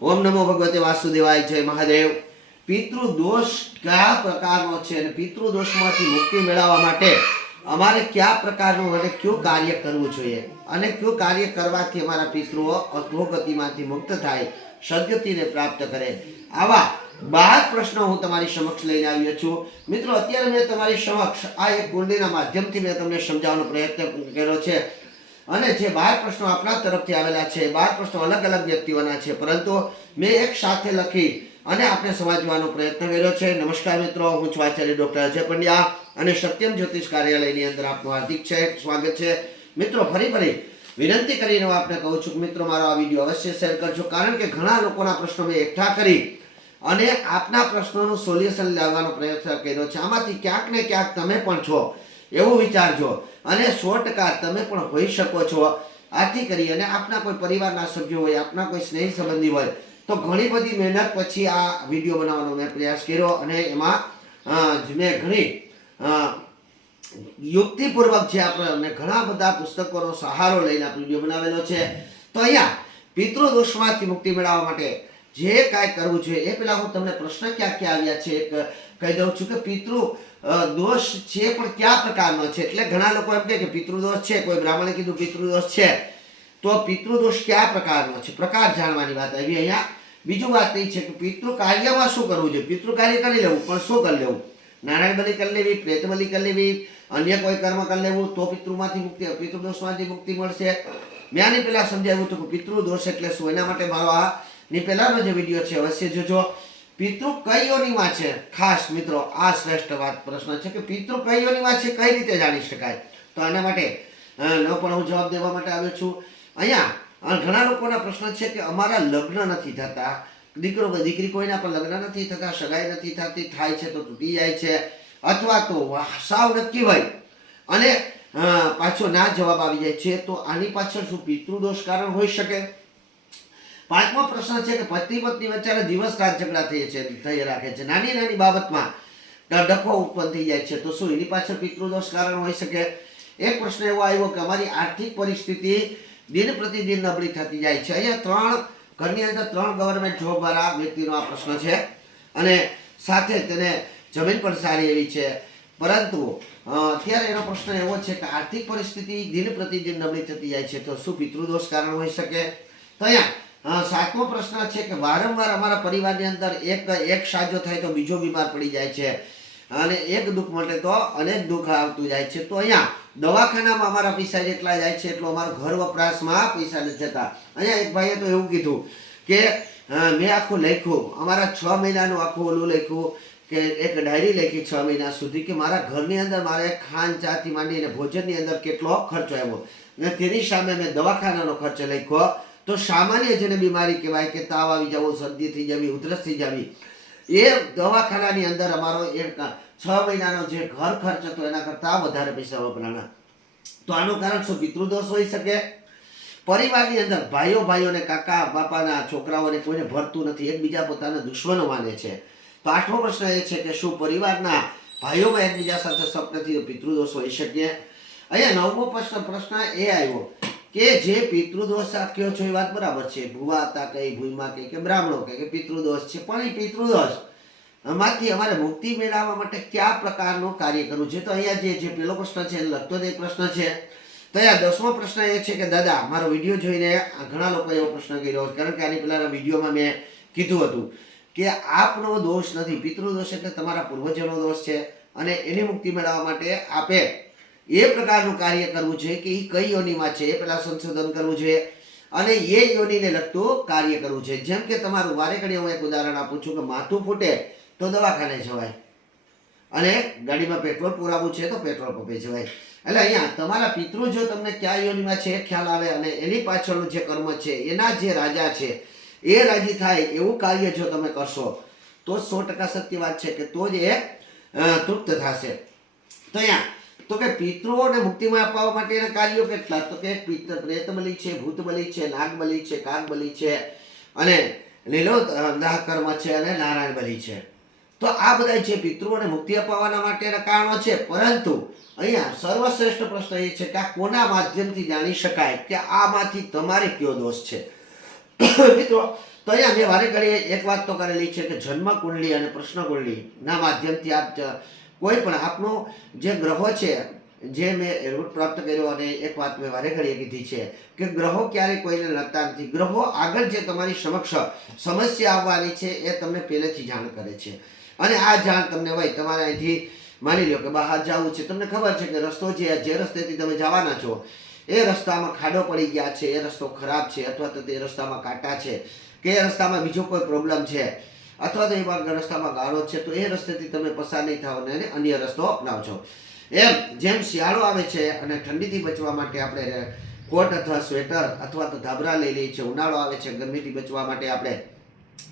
ઓમ નમો ભગવતે વાસુદેવાય. જય મહાદેવ. પિતૃદોષ કયા પ્રકારનો છે અને પિતૃદોષમાંથી મુક્તિ મેળવવા માટે અમારે કયા પ્રકારનું અને કયું કાર્ય કરવું જોઈએ અને કયું કાર્ય કરવાથી અમારા પિતૃઓ અધોગતિમાંથી મુક્ત થાય, સદગતિને પ્રાપ્ત કરે, આવા 12 પ્રશ્નો હું તમારી સમક્ષ લઈને આવ્યો છું. મિત્રો, અત્યારે મેં તમારી સમક્ષ આ એક કુંડલીના માધ્યમથી મેં તમને સમજાવવાનો પ્રયત્ન કર્યો છે અને જે 12 પ્રશ્નો આપણા તરફથી આવેલા છે, 12 પ્રશ્નો અલગ અલગ વ્યક્તિઓના છે, પરંતુ મેં એક સાથે લખી અને આપણે સમજવાનો પ્રયત્ન કર્યો છે. નમસ્કાર મિત્રો, હું છું આચાર્ય ડોક્ટર અજય પંડ્યા અને સત્યમ જ્યોતિષ કાર્યાલયની અંદર આપનું હાર્દિક સ્વાગત છે. મિત્રો, ફરી વિનંતી કરીને હું આપને કહું છું કે મિત્રો, મારો આ વિડીયો અવશ્ય શેર કરજો, કારણ કે ઘણા લોકોના પ્રશ્નો મેં એકઠા કરી અને આપના પ્રશ્નોનું સોલ્યુશન લાવવાનો પ્રયત્ન કર્યો છે. આમાંથી ક્યાંક ને ક્યાંક તમે પણ છો એવું વિચારજો અને 100% તમે પણ હોઈ શકો છો. આથી કરી અને આપના કોઈ પરિવારના સભ્યો હોય, આપના કોઈ સ્નેહી સંબંધી હોય તો ઘણી બધી મહેનત પછી આ વિડીયો બનાવવાનો મેં પ્રયાસ કર્યો અને એમાં મેં ઘણી યુક્તિપૂર્વક છે આપણે ઘણા બધા પુસ્તકોનો સહારો લઈને આ વિડીયો બનાવેલો છે. તો અહીંયા પિતૃદોષમાંથી મુક્તિ મેળવવા માટે જે કાંઈ કરવું જોઈએ એ પહેલાં હું તમને પ્રશ્ન ક્યાં આવ્યા છે એક કહી દઉં છું કે પિતૃ દોષ છે પણ કયા પ્રકારનો છે. એટલે ઘણા લોકો એમ કહે કે પિતૃદોષ છે, કોઈ બ્રાહ્મણે કીધું પિતૃદોષ છે, તો પિતૃદોષ કયા પ્રકારનો છે, પ્રકાર જાણવાની વાત આવી. અહીંયા બીજું વાત એ છે કે પિતૃ કાર્યમાં શું કરવું જોઈએ. પિતૃ કાર્ય કરી લેવું, પણ શું કરી લેવું? નારાયણ બલિ કરી લેવી, પ્રેત બલિ કરી લેવી, અન્ય કોઈ કર્મ કરી લેવું તો પિતૃદોષમાંથી મુક્તિ મળશે. મેં આની પહેલા સમજાવ્યું હતું કે પિતૃદોષ એટલે શું. એના માટે મારો આની પહેલાનો જે વિડીયો છે અવશ્ય જોજો. પિતૃ કઈ યોનિમાં છે, ખાસ મિત્રો આ શ્રેષ્ઠ વાત પ્રશ્ન છે કે પિતૃ કઈ યોનિમાં છે, કઈ રીતે જાણી શકાય. તો આના માટે નો પણ હું જવાબ દેવા માટે આવ્યો છું. અહીંયા ઘણા લોકોના પ્રશ્ન છે કે અમારા લગ્ન નથી થતા, દીકરી કોઈના પણ લગ્ન નથી થતા, સગાઈ નથી થતી, થાય છે તો તૂટી જાય છે, અથવા તો સાવ નક્કી હોય અને પાછો ના જવાબ આવી જાય છે. તો આની પાછળ શું પિતૃદોષ કારણ હોઈ શકે? 5મો પ્રશ્ન છે કે પતિ પત્ની વચ્ચે દિવસ રાત ઝઘડા થઈ રાખે છે, નાની નાની બાબતમાં ડખો ઉત્પન્ન થઈ જાય છે, તો શું એની પાછળ પિતૃદોષ કારણ હોઈ શકે? એક પ્રશ્ન એવો આવ્યો કે અમારી આર્થિક પરિસ્થિતિ દિન પ્રતિદિન નબળી થતી જાય છે. અહીંયા ઘરની અંદર 3 ગવર્મેન્ટ જોબ વાળા વ્યક્તિનો આ પ્રશ્ન છે અને સાથે તેને જમીન પણ સારી એવી છે, પરંતુ અત્યારે એનો પ્રશ્ન એવો છે કે આર્થિક પરિસ્થિતિ દિન પ્રતિદિન નબળી થતી જાય છે, તો શું પિતૃદોષ કારણ હોઈ શકે? તો અહીંયા 7મો પ્રશ્ન છે કે વારંવાર અમારા પરિવારની અંદર એક સાજો થાય તો બીજો બીમાર પડી જાય છે અને એક દુઃખ મળે તો અનેક દુઃખ આવતું જાય છે. તો અહીંયા દવાખાનામાં અમારા પૈસા જેટલા જાય છે એટલો અમારો ઘર વપરાશમાં પૈસા નથી જતા. અહીંયા એક ભાઈએ તો એવું કીધું કે મેં આખું લખ્યું, અમારા 6 મહિનાનું આખું ઓલું લખ્યું કે એક ડાયરી લખી 6 મહિના સુધી કે મારા ઘરની અંદર મારે ખાન ચાથી માંડીને ભોજનની અંદર કેટલો ખર્ચો આવ્યો અને તેની સામે મેં દવાખાનાનો ખર્ચ લખ્યો. તો સામાન્ય જેને બીમારી કહેવાય કે તાવ આવી જવો, શરદી થઈ જવી, ઉધરસ થઈ જવી, એ દવાખાનાની અંદર અમારો 6 મહિનાનો જે ઘર ખર્ચ હતો એના કરતાં વધારે પૈસા વપરાણા. તો આનું કારણ શું પિતૃદોષ હોઈ શકે? પરિવારની અંદર ભાઈઓને કાકા બાપાના છોકરાઓને કોઈને ભરતું નથી, એકબીજા પોતાના દુશ્મનો માને છે. તો 8મો પ્રશ્ન એ છે કે શું પરિવારના ભાઈઓમાં એકબીજા સાથે સપ નથી, પિતૃદોષ હોઈ શકે? અહીંયા 9મો પ્રશ્ન એ આવ્યો કે જે પિતૃદોષ કયો છો એ વાત બરાબર છે, ભુવા હતા કઈ, ભૂઈમાં કઈ કે બ્રાહ્મણો કે પિતૃદોષ છે, પણ એ પિતૃદોષ માંથી અમારે મુક્તિ મેળવવા માટે કયા પ્રકારનું કાર્ય કરવું છે? તો અહીંયા જે પેલો પ્રશ્ન છે લગતો જ એક પ્રશ્ન છે. તો અહીંયા 10મો પ્રશ્ન એ છે કે દાદા, મારો વિડીયો જોઈને ઘણા લોકો એવો પ્રશ્ન કર્યો, કારણ કે આની પહેલાના વિડીયોમાં મેં કીધું હતું કે આપનો દોષ નથી, પિતૃદોષ એટલે તમારા પૂર્વજોનો દોષ છે અને એની મુક્તિ મેળવવા માટે આપે એ પ્રકારનું કાર્ય કરવું છે કે એ કઈ યોનિમાં છે એ પહેલાં સંશોધન કરવું છે અને એ યોનિને લગતું કાર્ય કરવું છે. જેમ કે તમારું વારે ઘડીએ હું એક ઉદાહરણ આપું છું કે માથું ફૂટે તો દવાખાને જવાય અને ગાડીમાં પેટ્રોલ પુરાવવું છે તો પેટ્રોલ પંપે જવાય. એટલે અહીંયા તમારા પિતૃ જો તમને કયા યોનિમાં છે એ ખ્યાલ આવે અને એની પાછળનું જે કર્મ છે એના જે રાજા છે એ રાજી થાય એવું કાર્ય જો તમે કરશો તો 100% સત્ય વાત છે કે તો જ એ તૃપ્ત થશે. તો અહીંયા તો કે પિતૃઓને મુક્તિમાં અપાવવા માટેના કાર્યો કેટલા? તો કે પ્રેત બલિ છે, ભૂત બલિ છે, નાગ બલિ છે, કાગ બલિ છે અને લીલો દાહ કર્મ છે અને નારાયણ બલિ છે. તો આ બધા જે પિતૃઓને મુક્તિ અપાવવાના માટેના કારણો છે, પરંતુ અહીંયા સર્વશ્રેષ્ઠ પ્રશ્ન એ છે કે આ કોના માધ્યમથી જાણી શકાય કે આમાંથી તમારે કયો દોષ છે? મિત્રો તો અહીંયા મેં વારે ઘડીએ એક વાત તો કરેલી છે કે જન્મ કુંડલી અને પ્રશ્ન કુંડલીના માધ્યમથી આપ કોઈ પણ આપનો જે ગ્રહો છે જે મેં રૂટ પ્રાપ્ત કર્યો અને એક વાત મેં વારે ઘડીએ કીધી છે કે ગ્રહો ક્યારેય કોઈને લગતા નથી. ગ્રહો આગળ જે તમારી સમક્ષ સમસ્યા આવવાની છે એ તમને પહેલેથી જાણ કરે છે અને આ જાણ તમને હોય તમારે અહીંથી માની લો કે બહાર જવું છે, તમને ખબર છે કે રસ્તો જે રસ્તેથી તમે જવાના છો એ રસ્તામાં ખાડો પડી ગયા છે, એ રસ્તો ખરાબ છે, અથવા તો તે રસ્તામાં કાંટા છે કે એ રસ્તામાં બીજો કોઈ પ્રોબ્લેમ છે, અથવા તો એ રસ્તામાં ગાળો છે, તો એ રસ્તેથી તમે પસાર નહીં થાવ અને અન્ય રસ્તો અપનાવજો. એમ જેમ શિયાળો આવે છે અને ઠંડીથી બચવા માટે આપણે કોટ અથવા સ્વેટર અથવા તો ધાબરા લઈ લઈએ છીએ, ઉનાળો આવે છે ગરમીથી બચવા માટે આપણે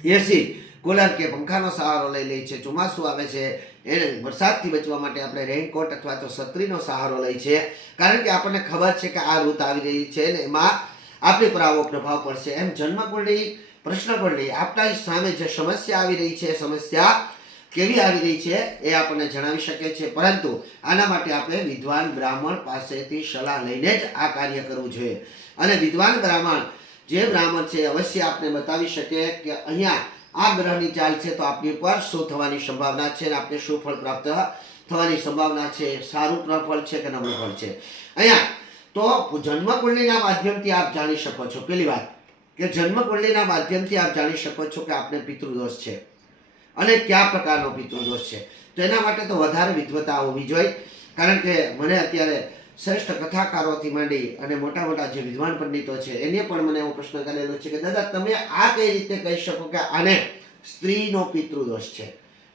એસી કુલર કે પંખાનો સહારો લઈ લઈએ છીએ, ચોમાસું આવે છે એને વરસાદથી બચવા માટે આપણે રેઇનકોટ અથવા તો છત્રીનો સહારો લઈએ છીએ, કારણ કે આપણને ખબર છે કે આ ઋતુ આવી રહી છે ને એમાં આપણી પર આવો પ્રભાવ પડશે. એમ જન્મ કુંડલી પ્રશ્ન કુંડલી આપણા સામે જે સમસ્યા આવી રહી છે, સમસ્યા કેવી આવી રહી છે એ આપણને જણાવી શકે છે, પરંતુ આના માટે આપણે વિદ્વાન બ્રાહ્મણ પાસેથી સલાહ લઈને જ આ કાર્ય કરવું જોઈએ. અને વિદ્વાન બ્રાહ્મણ જે બ્રાહ્મણ છે અવશ્ય આપને બતાવી શકે કે અહીંયા આ ગ્રહની ચાલ છે તો આપની ઉપર શું થવાની સંભાવના છે અને આપને શું ફળ પ્રાપ્ત થવાની સંભાવના છે, સારું ફળ છે કે નબળું ફળ છે. અહીંયા તો જન્મ કુંડલીના માધ્યમથી આપ જાણી શકો છો. પેલી વાત કે જન્મ કુંડલીના માધ્યમથી આપ જાણી શકો છો કે આપને પિતૃદોષ છે અને કયા પ્રકારનો પિતૃદોષ છે. તો એના માટે તો વધારે વિદ્વતા હોવી જોઈએ, કારણ કે મને અત્યારે શ્રેષ્ઠ કથાકારોથી માંડી અને મોટા મોટા જે વિદ્વાન પંડિતો છે એને પણ મને એવો પ્રશ્ન કરેલો છે કે દાદા તમે આ કઈ રીતે કહી શકો કે આને સ્ત્રીનો પિતૃદોષ છે,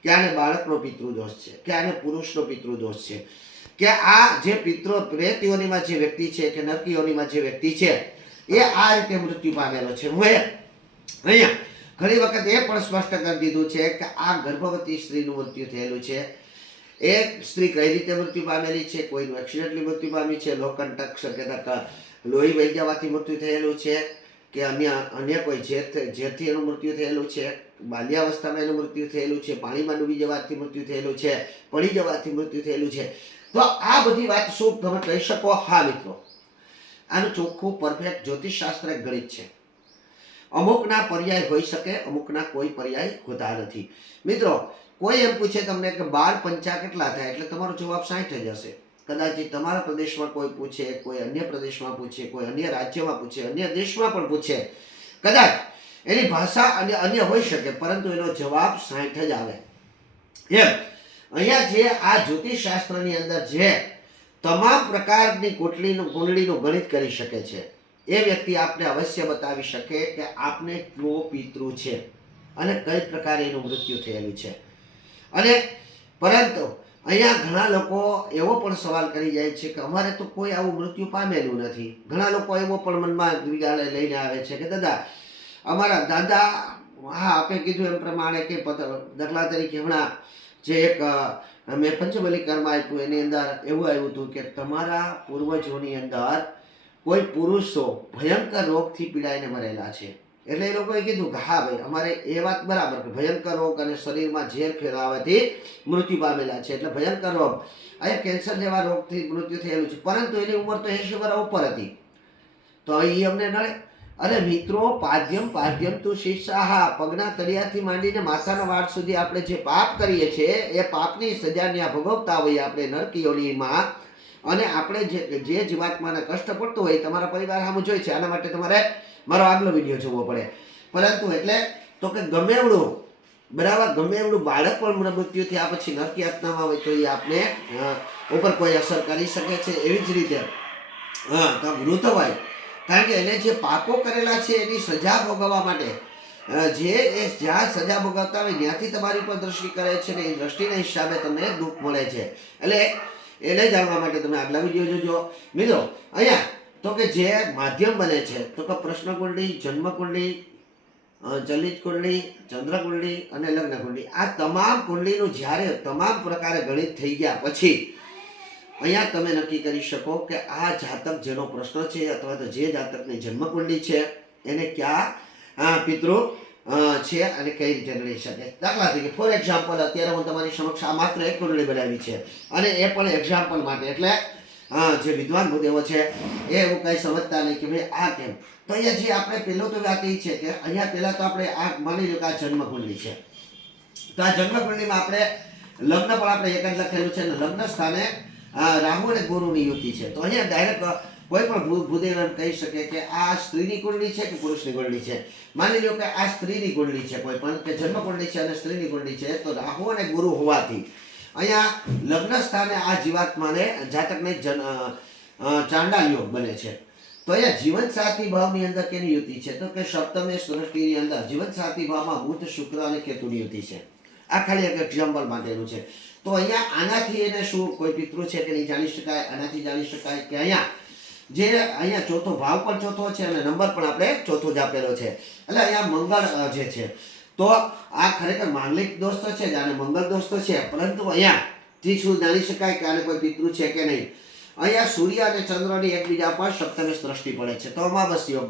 કે આને બાળકનો પિતૃદોષ છે, કે આને પુરુષનો પિતૃદોષ છે, કે આ જે પ્રેત યોનિમાં જે વ્યક્તિ છે કે નરક યોનિમાં જે વ્યક્તિ છે એ આ રીતે મૃત્યુ પામેલો છે. હું અહીંયા ઘણી વખત એ પણ સ્પષ્ટ કરી દીધું છે કે આ ગર્ભવતી સ્ત્રીનું મૃત્યુ થયેલું છે. એક સ્ત્રી કઈ રીતે મૃત્યુ પામેલી છે, કોઈનું એક્સિડન્ટલી મૃત્યુ પામી છે, લોહકંટક કે લોહી વહી જવાથી મૃત્યુ થયેલું છે, કે અન્ય કોઈ ઝેરથી એનું મૃત્યુ થયેલું છે, બાલ્યાવસ્થામાં એનું મૃત્યુ થયેલું છે, પાણીમાં ડૂબી જવાથી મૃત્યુ થયેલું છે, પડી જવાથી મૃત્યુ થયેલું છે. તો આ બધી વાત શું તમે કહી શકો? હા મિત્રો, આનું ચોખ્ખું પરફેક્ટ જ્યોતિષશાસ્ત્ર એક ગણિત છે. અમુકના પર્યાય હોઈ શકે, અમુકના કોઈ પર્યાય હોતા નથી. મિત્રો કોઈ એમ પૂછે તમને કે 12 પંચા કેટલા થાય, એટલે તમારો જવાબ 60 જ હશે. કદાચ તમારા પ્રદેશમાં કોઈ પૂછે, કોઈ અન્ય પ્રદેશમાં પૂછે, કોઈ અન્ય રાજ્યમાં પૂછે, અન્ય દેશમાં પણ પૂછે, કદાચ એની ભાષા અન્ય હોઈ શકે, પરંતુ એનો જવાબ 60 જ આવે. એમ અહીંયા જે આ જ્યોતિષશાસ્ત્રની અંદર જે તમામ પ્રકારની કુંડલીનું ગણિત કરી શકે છે એ વ્યક્તિ આપને અવશ્ય બતાવી શકે કે આપને કયો પિતૃ છે અને કઈ પ્રકારે એનું મૃત્યુ થયેલું છે. અને પરંતુ અહીંયા ઘણા લોકો એવો પણ સવાલ કરી જાય છે કે અમારે તો કોઈ આવું મૃત્યુ પામેલું નથી. ઘણા લોકો એવો પણ મનમાં દ્વિગાળે લઈને આવે છે કે દાદા અમારા દાદા, હા આપણે કીધું એમ પ્રમાણે કે દાખલા તરીકે હમણાં જે એક મેં પંચબલી કર્મ આપ્યું એની અંદર એવું આવ્યું હતું કે તમારા પૂર્વજોની અંદર કોઈ પુરુષો ભયંકર રોગથી પીડાઈને મરેલા છે. એટલે એ લોકોએ કીધું કે હા ભાઈ અમારે એ વાત બરાબર કે ભયંકર રોગ અને શરીરમાં ઝેર ફેલાવાથી મૃત્યુ પામેલા છે, એટલે ભયંકર રોગ અહીંયા કેન્સર જેવા રોગથી મૃત્યુ થયેલું છે, પરંતુ એની ઉંમર તો 80 વર્ષ ઉપર હતી. તો એ અમને નડે? અરે મિત્રો, પાદ્યમ તું શિક્ષા, પગના તળિયાથી માંડીને માથાના વાળ સુધી આપણે જે પાપ કરીએ છીએ એ પાપની સજા ત્યાં ભોગવતા હોઈએ આપણે નરક યોનિમાં. અને આપણે જે જીવાત્માને કષ્ટ પડતો હોય તમારા પરિવાર સામે જોઈ છે. આના માટે તમારે મારો આગલો વિડીયો જોવો પડે. પરંતુ એટલે તો કે ગમે એવડું બરાબર, ગમે એવડું બાળક પણ મૃત્યુ થયા પછી નરક યાતનામાં હોય તો એ આપને ઉપર કોઈ અસર કરી શકે છે. એવી જ રીતે તો મૃત હોય, કારણ કે એને જે પાપો કરેલા છે એની સજા ભોગવવા માટે જ્યાં સજા ભોગવતા હોય ત્યાંથી તમારી ઉપર દ્રષ્ટિ કરે છે ને એ દ્રષ્ટિના હિસાબે તમને દુઃખ મળે છે. એટલે એને જાણવા માટે તમે આગલા વિડીયો જોજો. મિત્રો અહીંયા તો કે જે માધ્યમ બને છે તો કે પ્રશ્ન કુંડલી, જન્મ કુંડલી, ચલિત કુંડલી, ચંદ્ર કુંડલી અને લગ્ન કુંડલી, આ તમામ કુંડલીનું જ્યારે તમામ પ્રકારે ગણિત થઈ ગયા પછી અહીંયા તમે નક્કી કરી શકો કે આ જાતક જેનો પ્રશ્ન છે અથવા તો જે જાતકની જન્મ કુંડલી છે એને ક્યાં પિતૃ છે અને કઈ રીતે ગણી શકે. દાખલા તરીકે ફોર એક્ઝામ્પલ અત્યારે હું તમારી સમક્ષ આ માત્ર એક કુંડલી બનાવી છે અને એ પણ એક્ઝામ્પલ માટે, એટલે જે વિદ્વાન ભૂદેવો છે એ એવું કંઈ સમજતા નહીં કે ભાઈ આ કેમ. તો અહીંયા જે આપણે પહેલો તો વાત એ છે કે અહીંયા પહેલા તો આપણે આ માની લો કે આ જન્મકુંડલી છે. તો આ જન્મકુંડલીમાં આપણે લગ્ન પણ આપણે એક જ લખેલું છે અને લગ્ન સ્થાને રાહુ અને ગુરુની યુતિ છે. તો અહીંયા ડાયરેક્ટ કોઈ પણ ભૂદેવ કહી શકે કે આ સ્ત્રીની કુંડલી છે કે પુરુષની કુંડલી છે. માની લો કે આ સ્ત્રીની કુંડલી છે, કોઈ પણ કે જન્મ કુંડલી છે અને સ્ત્રીની કુંડલી છે, તો રાહુ અને ગુરુ હોવાથી અહીંયા લગ્ન સ્થાને આ જીવાત્માને જાતકને ચાંડાલ યોગ બને છે. તો અહીંયા જીવનસાથી ભાવની અંદર કેની યુતિ છે? તો કે સપ્તમેશ દ્રષ્ટિની અંદર જીવનસાથી ભાવમાં બુધ, શુક્ર અને કેતુની યુતિ છે. આ ખાલી એક એક્ઝામ્પલ માટેનું છે. તો અહીંયા આનાથી એને શું કોઈ પિતૃ છે કે નહીં જાણી શકાય? આનાથી જાણી શકાય કે અહીંયા ચોથો ભાવ પણ ચોથો છે અને નંબર પણ આપણે ચોથો જ આપેલો છે. એટલે અહીંયા મંગળ જે છે, તો આ ખરેખર માંગલિક દોષ તો છે જ, આને મંગળ દોષ તો છે, પરંતુ અહીંયાથી શું જાણી શકાય કે આને કોઈ પિતૃ છે કે નહીં? અહીંયા સૂર્ય અને ચંદ્રની એકબીજા પર સપ્તમેશ દ્રષ્ટિ પડે છે, તો અમાવસ્ય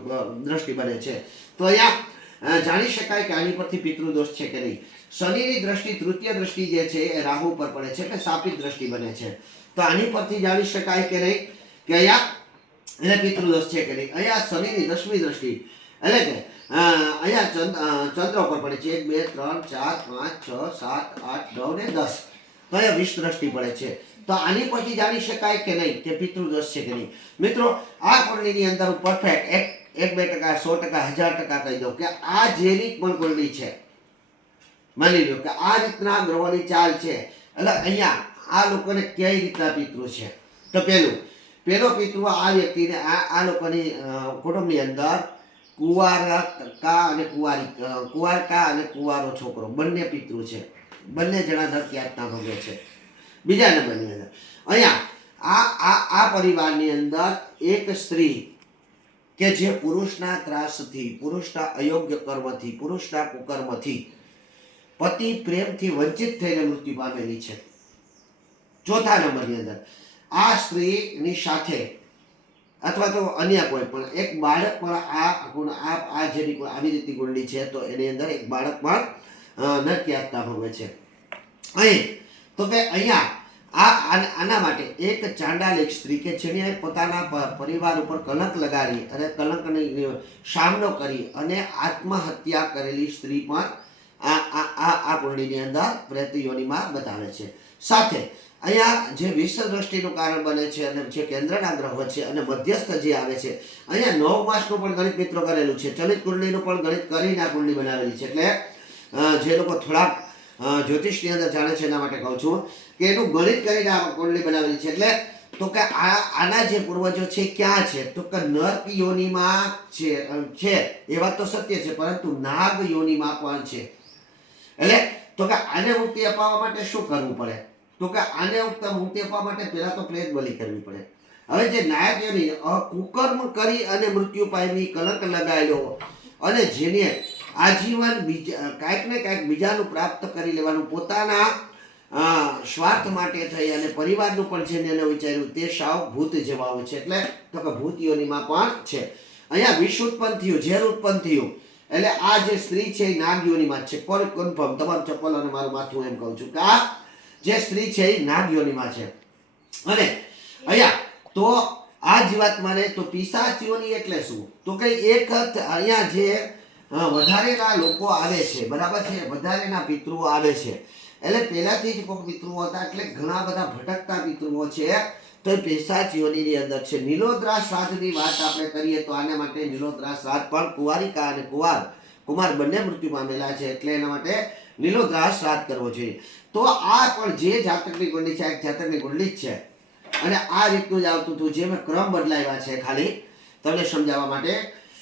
દ્રષ્ટિ બને છે. તો અહીંયા જાણી શકાય કે આની પરથી પિતૃ દોષ છે કે નહીં. શનિની દ્રષ્ટિ, તૃતીય દ્રષ્ટિ જે છે એ રાહુ પર પડે છે, એટલે શાપિત દ્રષ્ટિ બને છે. તો આની પરથી જાણી શકાય કે નહીં કે અહીંયા એને પિતૃદોષ છે કે નહીં. અહીંયા શનિની 10મી દ્રષ્ટિ એટલે કે અહીંયા ચંદ્ર ઉપર પડે છે. 1 2 3 4 5 6 7 8 9 ને 10, તો અહીંયા 20 દ્રષ્ટિ પડે છે. તો આની પછી જાણી શકાય કે નહીં કે પિતૃદોષ છે કે નહીં. મિત્રો આ કુંડલીની અંદર પરફેક્ટ 1-2%, 100%, 1000% કહી દઉં કે આ જેની પણ કુંડલી છે, માની લો કે આ રીતના ગ્રહોની ચાલ છે, એટલે અહીંયા આ લોકોને કઈ રીતના પિતૃ છે? તો પેલો પિતૃ આ વ્યક્તિને આ લોકોની કુટુંબની અંદર કુંવારકા અને કુંવારો છોકરો બંને પિતૃ છે. બંને જણા નરક યાતના ભોગવે છે. બીજા નંબરની અંદર અહીંયા આ પરિવારની અંદર એક સ્ત્રી કે જે પુરુષના ત્રાસથી, પુરુષના અયોગ્ય કર્મથી, પુરુષના કુકર્મથી પતિ પ્રેમથી વંચિત થઈને મૃત્યુ પામેલી છે. ચોથા નંબરની અંદર આ સ્ત્રીની સાથે અથવા તો અન્ય કોઈ પણ એક બાળક પણ આ જેની આવી રીતની કુંડલી છે, તો એની અંદર એક બાળક પણ નરક યાતના ભોગવે છે. અહીં તો કે અહીંયા આના માટે એક ચાંડાલિક સ્ત્રી કે જેને પોતાના પરિવાર ઉપર કલંક લગાડી અને કલંકની સામનો કરી અને આત્મહત્યા કરેલી સ્ત્રી પણ આ કુંડલીની અંદર પ્રેત યોનિમાં બતાવે છે. સાથે અહીંયા જે વિશ્વ દ્રષ્ટિનું કારણ બને છે અને જે કેન્દ્રના ગ્રહો છે અને મધ્યસ્થ જે આવે છે, અહીંયા 9 માસનું પણ ગણિત મિત્રો કરેલું છે. ચલિત કુંડલીનું પણ ગણિત કરીને આ કુંડલી બનાવેલી છે. એટલે જે લોકો થોડાક જ્યોતિષની અંદર જાણે છે એના માટે કહું છું કે એનું ગણિત કરીને આ કુંડલી બનાવેલી છે. એટલે તો કે આના જે પૂર્વજો છે ક્યાં છે? તો કે નર્ક યોનિમાં છે એ વાત તો સત્ય છે, પરંતુ નાગ યોનિમાં પણ છે. એટલે તો કે આને મુક્તિ અપાવવા માટે શું કરવું પડે? તો કે આને મુક્તિ આપવા માટે પહેલા તો પ્રેત બલિ કરવી પડે. હવે જે નાયક યોનિ કુકર્મ કરી અને મૃત્યુ પામી, કલંક લગાવેલો અને જેને આજીવન કાંઈક ને કાંઈક બીજાનું પ્રાપ્ત કરી લેવાનું પોતાના સ્વાર્થ માટે થઈ અને પરિવારનું પણ જેને એને વિચાર્યું તે સાવ ભૂત જેવા છે. એટલે તો કે ભૂત યોનિમાં પણ છે. અહીંયા વિષ ઉત્પન્ન થયું, ઝેર ઉત્પન્ન થયું, એટલે આ જે સ્ત્રી છે એ નાગ યોનિમાં છે. કન્ફર્મ તમામ ચપ્પલ અને મારું માથું એમ કહું છું કે આ જે સ્ત્રી છે એ નાગ યોનિમાં છે. અને અહીંયા તો આ જીવાત્માને તો પિશાચ યોનિ એટલે શું? તો કે એક અહીંયા જે વધારેના લોકો આવે છે, બરાબર છે, વધારેના પિતૃઓ આવે છે, એટલે પહેલાથી જ કોઈ પિતૃઓ હતા, એટલે ઘણા બધા ભટકતા પિતૃઓ છે, તો એ પિશાચ યોનિની અંદર છે. નીલોદ્રા શ્રાદ્ધની વાત આપણે કરીએ તો આના માટે નીલોદ્રા શ્રાદ્ધ પણ કુંવારિકા અને કુમાર બંને મૃત્યુ પામેલા છે, એટલે એના માટે નીલોદ્રા શ્રાદ્ધ કરવો જોઈએ. તો આ પણ જે જાતકની કુંડલી છે એક જાતકની કુંડલી જ છે અને આ રીતનું જ આવતું હતું. જે મેં ક્રમ બદલાવ્યા છે ખાલી તમને સમજાવવા માટે,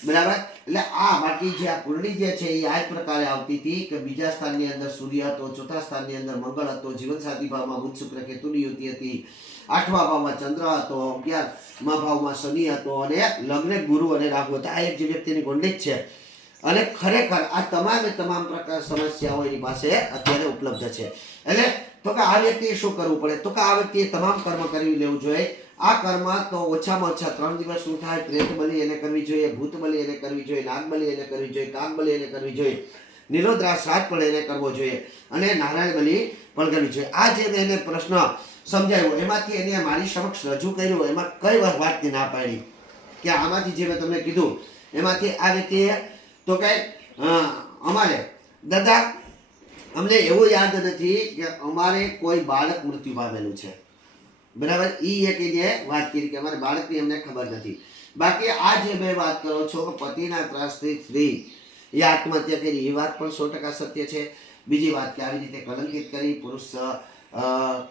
બરાબર. એટલે આ બાકી જે આ કુંડલી જે છે એ આ જ પ્રકારે આવતી હતી કે બીજા સ્થાનની અંદર સૂર્ય હતો, ચોથા સ્થાનની અંદર મંગળ હતો, જીવનસાથી ભાવમાં બુધ શુક્ર કેતુની યુતિ હતી, 8મા ભાવમાં ચંદ્ર હતો, 11મા ભાવમાં શનિ હતો અને લગ્ન ગુરુ અને રાહુ હતા. આ એક જે વ્યક્તિની કુંડલી જ છે અને ખરેખર આ તમામ પ્રકાર સમસ્યાઓ એની પાસે અત્યારે ઉપલબ્ધ છે. એટલે તો કે આ વ્યક્તિએ શું કરવું પડે? તો કે આ વ્યક્તિએ તમામ કર્મ કરી લેવું જોઈએ. આ કર્મ તો ઓછામાં ઓછા 3 દિવસ શું થાય? પ્રેત બલિ એને કરવી જોઈએ, ભૂત બલિ એને કરવી જોઈએ, નાગ બલિ એને કરવી જોઈએ, કાગ બલિ એને કરવી જોઈએ, નીલોદ્રા શ્રાદ્ધ પણ એને કરવો જોઈએ અને નારાયણ બલિ પણ કરવી જોઈએ. આ જે એને પ્રશ્ન સમજાવ્યું, એમાંથી એને મારી સમક્ષ રજૂ કર્યું, એમાં કઈ વાતની ના પાડી કે આમાંથી જે મેં તમને કીધું એમાંથી આ રીતે તો કઈ અમારે દાદા અમને એવું યાદ નથી કે અમારે કોઈ બાળક મૃત્યુ પામેલું છે, બરાબર. એ એક વાત કરી કે અમારે બાળકની અમને ખબર નથી. બાકી આ જે બે વાત કરો છો પતિના ત્રાસથી સ્ત્રી એ આત્મહત્યા કરી, એ વાત પણ 100% સત્ય છે. બીજી વાત કે આવી રીતે કલંકિત કરી પુરુષ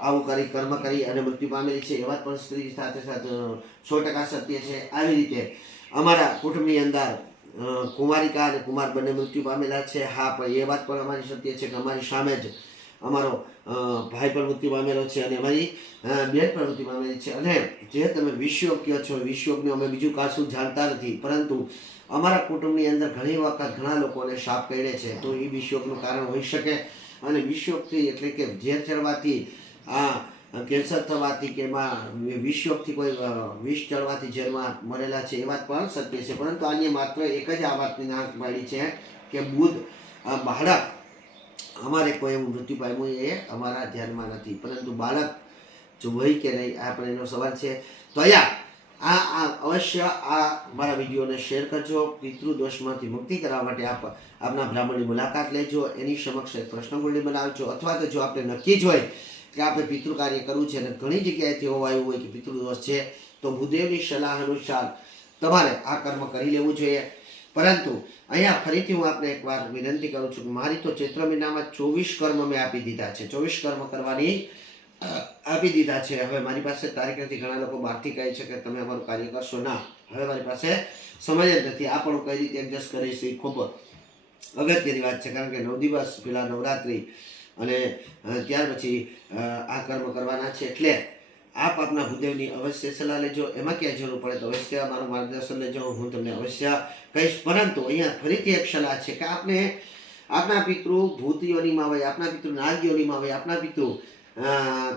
આવું કરી કર્મ કરી અને મૃત્યુ પામેલી છે, એ વાત પણ સ્ત્રી સાથે સાથે 100% સત્ય છે. આવી રીતે અમારા કુટુંબની અંદર કુમારિકા અને કુમાર બંને મૃત્યુ પામેલા છે. હા, પણ એ વાત પણ અમારી સત્ય છે કે અમારી સામે જ અમારો ભાઈ પણ મૃત્યુ પામેલો છે અને અમારી બેન પણ મૃત્યુ પામેલી છે. અને જે તમે વિષયોગ કહો છો, વિષયોગને અમે બીજું કાશું જાણતા નથી, પરંતુ અમારા કુટુંબની અંદર ઘણી વખત ઘણા લોકોને સાપ કરડે છે, તો એ વિષયોગનું કારણ હોઈ શકે. અને વિષયોગથી એટલે કે ઝેર ચડવાથી કેન્સર થવાથી કે એમાં વિષયોગથી કોઈ વિષ ચડવાથી ઝેરમાં મરેલા છે, એ વાત પણ સત્ય છે. પરંતુ આને માત્ર એક જ આ વાતની ના પાડી છે કે બુદ્ધ બાળક અમારે કોઈ એવું મૃત્યુ પામ્યું એ અમારા ધ્યાનમાં નથી, પરંતુ બાળક જો હોય કે નહીં આ પણ એનો સવાલ છે. તો અહીંયા અવશ્ય આ મારા વિડીયોને શેર કરજો. પિતૃદોષમાંથી મુક્તિ કરવા માટે આપના બ્રાહ્મણની મુલાકાત લેજો, એની સમક્ષ એક પ્રશ્નકુંડળી બનાવજો, અથવા તો જો આપણે નક્કી જ હોય કે આપણે પિતૃ કાર્ય કરવું છે અને ઘણી જગ્યાએથી એવું આવ્યું હોય કે પિતૃદોષ છે, તો ભૂદેવની સલાહ અનુસાર તમારે આ કર્મ કરી લેવું જોઈએ. પરંતુ અહીંયા ફરીથી હું આપને એકવાર વિનંતી કરું છું કે મારી તો ચૈત્ર મહિનામાં 24 કર્મ મેં આપી દીધા છે, 24 કર્મ કરવાની આપી દીધા છે. હવે મારી પાસે તારીખ નથી. ઘણા લોકો બહારથી કહે છે કે તમે અમારું કાર્ય કરશો. ના, હવે મારી પાસે સમય જ નથી. આ પણ કઈ રીતે એડજસ્ટ કરીશ એ ખૂબ અગત્યની વાત છે, કારણ કે 9 દિવસ પેલા નવરાત્રિ અને ત્યાર પછી આ કર્મ કરવાના છે. એટલે આપ આપના ભૂદેવની અવશ્ય સલાહ લેજો. એમાં ક્યાંય જરૂર પડે તો અવશ્ય મારું માર્ગદર્શન લેજો, હું તમને અવશ્ય કહીશ. પરંતુ અહીંયા ફરીથી એક સલાહ છે કે આપણે આપના પિતૃ ભૂત યોનિમાં હોય, આપના પિતૃ નાગ યોનિમાં હોય, આપના પિતૃ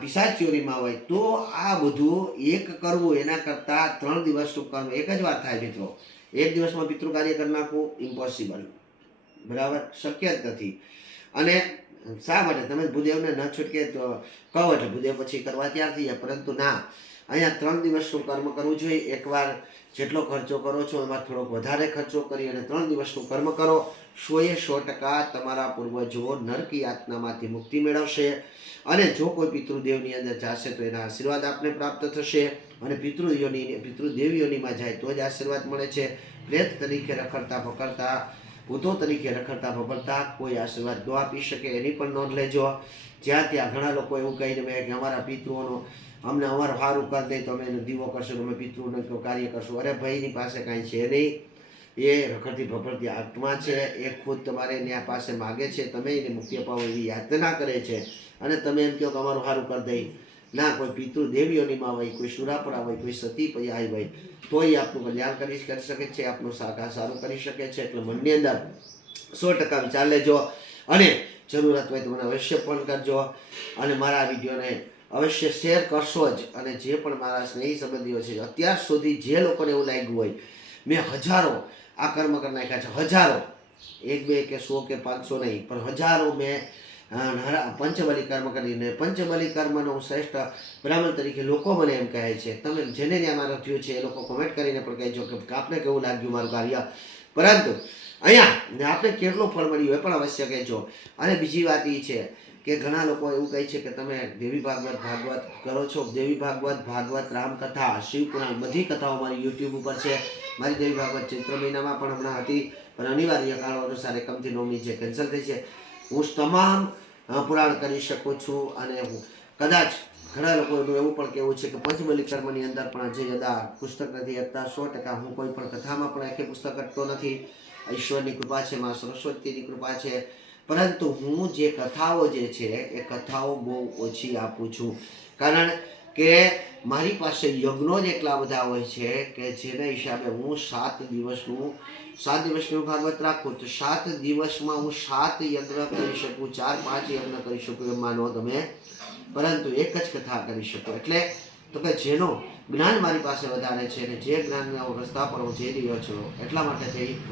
પિશાચ યોનિમાં હોય, તો આ બધું એક કરવું એના કરતાં 3 દિવસનું કર્મ એક જ વાર થાય મિત્રો. એક દિવસમાં પિતૃ કાર્ય કરી નાખવું ઇમ્પોસિબલ, બરાબર, શક્ય જ નથી. અને શા માટે તમે ભૂદેવને ન છૂટકે તો કહો એટલે ભૂદેવ પછી કરવા તૈયાર થઈ જાય, પરંતુ ના, અહીંયા 3 દિવસનું કર્મ કરવું જોઈએ. એકવાર જેટલો ખર્ચો કરો છો એમાં થોડોક વધારે ખર્ચો કરી અને 3 દિવસનું કર્મ કરો. 100% તમારા પૂર્વજો નરકી યાતનામાંથી મુક્તિ મેળવશે. અને જો કોઈ પિતૃદેવની અંદર જશે તો એના આશીર્વાદ આપને પ્રાપ્ત થશે. અને પિતૃદેવીઓનીમાં જાય તો જ આશીર્વાદ મળે છે. પ્રેત તરીકે રખડતા પકડતા, ભૂતો તરીકે રખડતા ભબડતા કોઈ આશીર્વાદ ન આપી શકે, એની પણ નોંધ લેજો. જ્યાં ત્યાં ઘણા લોકો એવું કહીને મેં કે અમારા પિતૃઓનો અમને અમારું સારું કરી દે તો અમે એને દીવો કરશું, અમે પિતૃનું કાર્ય કરશું. અરે ભાઈની પાસે કાંઈ છે નહીં, એ રખડતી ભભડતી આત્મા છે. એ ખુદ તમારે ત્યાં પાસે માગે છે, તમે એને મુક્તિ અપાવો એવી યાતના કરે છે. અને તમે એમ કહો કે અમારું સારું કરી દઈ. ના, કોઈ પિતૃ દેવીઓનીમાં હોય, કોઈ સુરાપરા હોય, કોઈ સતી પયાય હોય, તો એ આપનું કલ્યાણ કરી શકે છે, આપનું સારું કરી શકે છે. એટલે મનની અંદર 100% વિચાર લેજો અને જરૂરત હોય તો મને અવશ્ય ફોન કરજો અને મારા વિડીયોને અવશ્ય શેર કરશો જ. અને જે પણ મારા સ્નેહી સંબંધીઓ છે, અત્યાર સુધી જે લોકોને એવું લાગ્યું હોય મેં હજારો આ કર્મ કરી નાખ્યા છે, હજારો, 1 2 કે 100 કે 500 નહીં, પણ હજારો મેં પંચબલી કર્મ કરીને પંચબલી કર્મનો શ્રેષ્ઠ બ્રાહ્મણ તરીકે લોકો મને એમ કહે છે. તમે જેને ત્યાં મારો થયું છે એ લોકો કોમેન્ટ કરીને પણ કહેજો કે આપને કેવું લાગ્યું મારું કાર્ય. પરંતુ અહીંયા આપણે કેટલું ફળ મળ્યું એ પણ અવશ્ય કહેજો. અને બીજી વાત એ છે કે ઘણા લોકો એવું કહે છે કે તમે દેવી ભાગવત કરો છો. દેવી ભાગવત રામકથા, શિવપુરાણ બધી કથાઓ મારી યુટ્યુબ ઉપર છે. મારી દેવી ભાગવત ચૈત્ર મહિનામાં પણ હમણાં હતી, પણ અનિવાર્ય કારણો અનુસાર 1 થી 9 જે કેન્સલ થઈ છે. હું તમામ પુરાણ કરી શકું છું. અને કદાચ ઘણા લોકોનું એવું પણ કહેવું છે કે પંચબલી કર્મની અંદર પણ અજય યદા પુસ્તક નથી હતા. 100% હું કોઈ પણ કથામાં પણ આખી પુસ્તક કરતો નથી. ઈશ્વરની કૃપા છે, માં સરસ્વતીની કૃપા છે. પરંતુ હું જે કથાઓ જે છે એ કથાઓ બહુ ઓછી આપું છું, કારણ કે મારી પાસે યજ્ઞો જ એટલા બધા હોય છે કે જેના હિસાબે હું 7 દિવસનું ભાગવત રાખું તો 7 દિવસમાં હું 7 યજ્ઞ કરી શકું, 4-5 યજ્ઞ કરી શકું એમ માનો તમે, પરંતુ એક જ કથા કરી શકું. એટલે તો કે જેનો જ્ઞાન મારી પાસે વધારે છે અને જે જ્ઞાનના રસ્તા પર હું જઈ રહ્યો છું એટલા માટે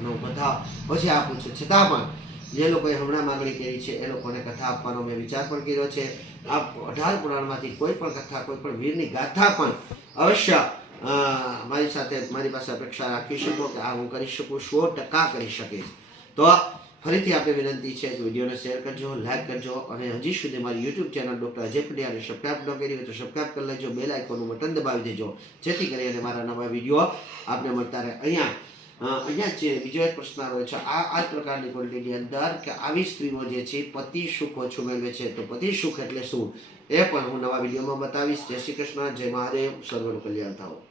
હું કથા પછી આપું છું. છતાં પણ જે લોકોએ હમણાં માગણી કરી છે એ લોકોને કથા આપવાનો મેં વિચાર પણ કર્યો છે. આપ 18 પુરાણમાંથી કોઈ પણ કથા, કોઈ પણ વીરની ગાથા પણ અવશ્ય મારી સાથે, મારી પાસે અપેક્ષા રાખી શકો કે આ હું કરી શકું, 100% કરી શકીશ. તો ફરીથી આપણે વિનંતી છે કે વિડીયોને શેર કરજો, લાઈક કરજો, અને હજી સુધી મારી યુટ્યુબ ચેનલ ડૉક્ટર અજય પંડ્યાને સબસ્ક્રાઈબ ન કરી હોય તો સબસ્ક્રાઈબ કરી લેજો, બેલ આઇકોનનું બટન દબાવી દેજો, જેથી કરીને મારા નવા વિડીયો આપને મળતા રહે. અહીંયા જે બીજો એક પ્રશ્ન આવ્યો છે, આ પ્રકારની ક્વોલિટીની અંદર કે આવી સ્ત્રીઓ જે છે પતિ સુખ ઓછું મેળવે છે, તો પતિ સુખ એટલે શું એ પણ હું નવા વિડીયોમાં બતાવીશ. જય શ્રી કૃષ્ણ, જય મહાદેવ, સર્વનું કલ્યાણ થાઓ.